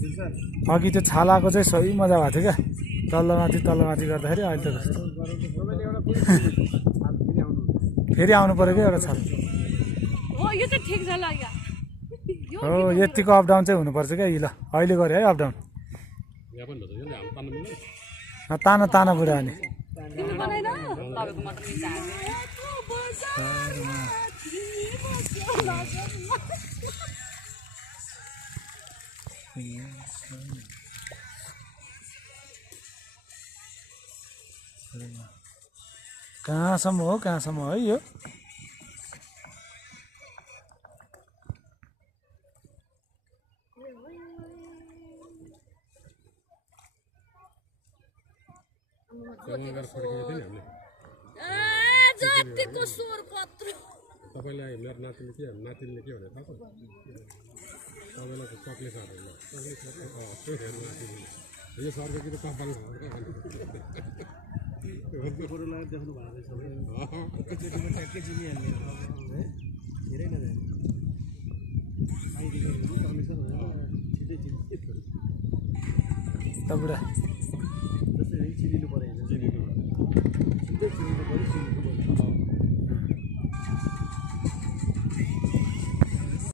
अघि त्यो छालाको चाहिँ सही मजा भएको थियो क्या तल्लोमाथि गर्दाखेरि अहिले त कस्तो फेरि आउनु पऱ्यो क्या एउटा छाल हो यतिको अपडाउन चाहिँ हुनुपर्छ क्या ल अहिले गऱ्यो है अपडाउन तानो तानो बुढा अनि कहाँसम्म है यो जतिको स्वर पत्र तपाईलाई मेरो नातिले के भने थाहा छ तपाईलाई चक्लेट यो सरको कि त कपाल देख्नु भएको धेरै बुढा चिनिनु पर्यो